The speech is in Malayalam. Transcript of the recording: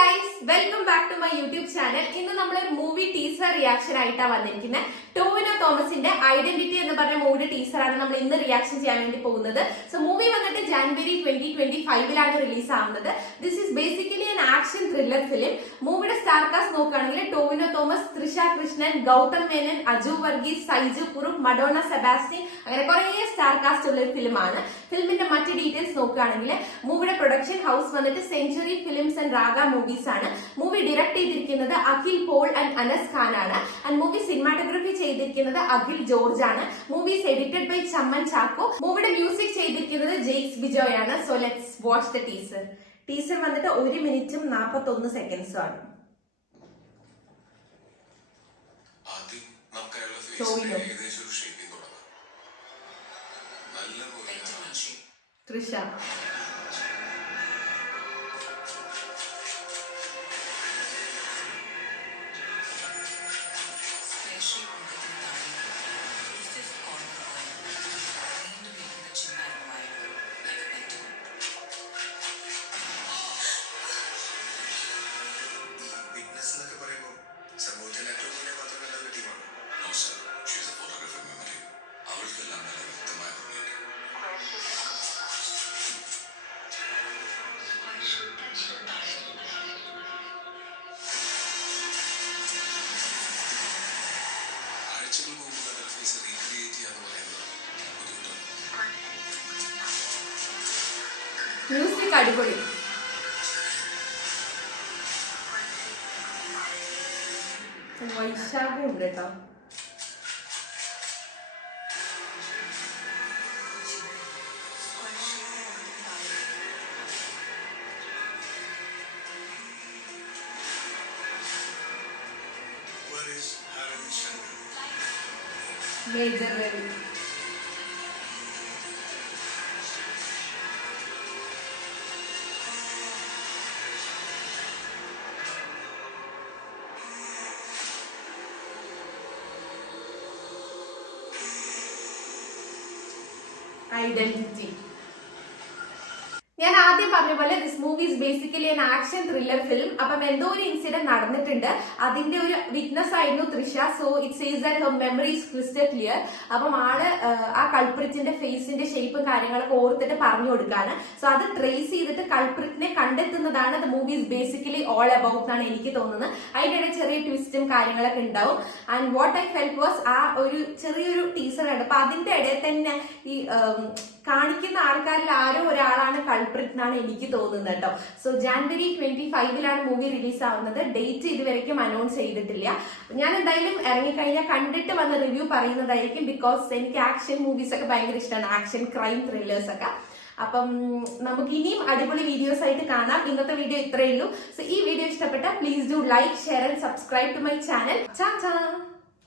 guys, welcome back to my YouTube channel. ഇന്ന് നമ്മൾ ഒരു മൂവി ടീസർ റിയാക്ഷൻ ആയിട്ടാണ് വന്നിരിക്കുന്നത്. ടോവിനോ തോമസിന്റെ ഐഡന്റിറ്റി എന്ന് പറഞ്ഞ മൂവി ടീസർ ആണ് നമ്മൾ ഇന്ന് റിയാക്ഷൻ ചെയ്യാൻ വേണ്ടി പോകുന്നത്. സോ മൂവി വന്നിട്ട് ജാനുവരി 2025 റിലീസ് ആവുന്നത്. This is basically an action thriller film. മൂവിയുടെ സ്റ്റാർ കാസ്റ്റ് നോക്കുകയാണെങ്കിൽ ടോവിനോ തോമസ്, തൃഷ കൃഷ്ണൻ, ഗൗതം മേനൻ, അജു വർഗീസ്, സൈജു കുറുപ്പ്, മഡോണ സെബാസ്റ്റ്യൻ, അങ്ങനെ കുറെ സ്റ്റാർ കാസ്റ്റ് ഉള്ള ഒരു ഫിലിമാണ്. ഫിലിമിന്റെ മറ്റ് ഡീറ്റെയിൽസ് നോക്കുകയാണെങ്കിൽ മൂവിയുടെ പ്രൊഡക്ഷൻ ഹൗസ് വന്നിട്ട് century films and Raga movies ആണ്. മൂവി ഡയറക്ട് ചെയ്തിരിക്കുന്നത് അഖിൽ പോൾ ആൻഡ് അനസ് ഖാൻ ആണ്. ആൻഡ് മൂവി സിനിമാറ്റോഗ്രഫി ചെയ്തിരിക്കുന്നത് അഖിൽ ജോർജ് ആണ്. Movies edited by Chamman Chacko. മൂവിയുടെ മ്യൂസിക് ചെയ്തിരിക്കുന്നത് ജെയ്ക്സ് ബിജോയ് ആണ്. So let's watch the teaser. Teaser വന്നിട്ട് 1 മിനിറ്റും 41 സെക്കൻഡ്സും ആണ്. തൃഷ, മ്യൂസിക് അടിപൊളി. വൈശാഖം ഉണ്ട് കേട്ടോ. Major Ravi, identity. ഞാൻ ആദ്യം പറഞ്ഞ പോലെ this movie is basically an action thriller film. അപ്പം എന്തോ ഒരു ഇൻസിഡന്റ് നടന്നിട്ടുണ്ട്, അതിന്റെ ഒരു വിറ്റ്നസ് ആയിരുന്നു Trisha. So it says that her memory is crystal clear. അപ്പം ആള് ആ കൾപ്രിറ്റിന്റെ ഫേസിന്റെ ഷേപ്പും കാര്യങ്ങളൊക്കെ ഓർത്തിട്ട് പറഞ്ഞു കൊടുക്കാണ്. സോ അത് ട്രേസ് ചെയ്തിട്ട് കൾപ്രിറ്റിനെ കണ്ടെത്തുന്നതാണ് the movie is basically all about എന്നാണ് എനിക്ക് തോന്നുന്നത്. അതിന്റെ ചെറിയ ട്വിസ്റ്റും കാര്യങ്ങളൊക്കെ ഉണ്ടാവും. And what I felt was ആ ഒരു ചെറിയൊരു ടീസർ ഉണ്ട്. അപ്പൊ അതിന്റെ ഇടയിൽ തന്നെ ഈ കാണിക്കുന്ന ആൾക്കാരിൽ ആരോ ഒരാളാണ് കൾപ്രിറ്റ് എന്നാണ് എനിക്ക് തോന്നുന്നത് കേട്ടോ. സോ ജാനുവരി 25 മൂവി റിലീസ് ആവുന്നത്. ഡേറ്റ് ഇതുവരെയ്ക്കും അനൗൺസ് ചെയ്തിട്ടില്ല. ഞാൻ എന്തായാലും ഇറങ്ങിക്കഴിഞ്ഞാൽ കണ്ടിട്ട് വന്ന് റിവ്യൂ പറയുന്നതായിരിക്കും. ബിക്കോസ് എനിക്ക് ആക്ഷൻ മൂവീസ് ഒക്കെ ഭയങ്കര ഇഷ്ടമാണ്, ആക്ഷൻ ക്രൈം ത്രില്ലേഴ്സ് ഒക്കെ. അപ്പം നമുക്ക് ഇനിയും അടിപൊളി വീഡിയോസ് ആയിട്ട് കാണാം. ഇന്നത്തെ വീഡിയോ ഇത്രയേ ഉള്ളൂ. സോ ഈ വീഡിയോ ഇഷ്ടപ്പെട്ട please do like, share and subscribe to my channel. ചാ ചാ.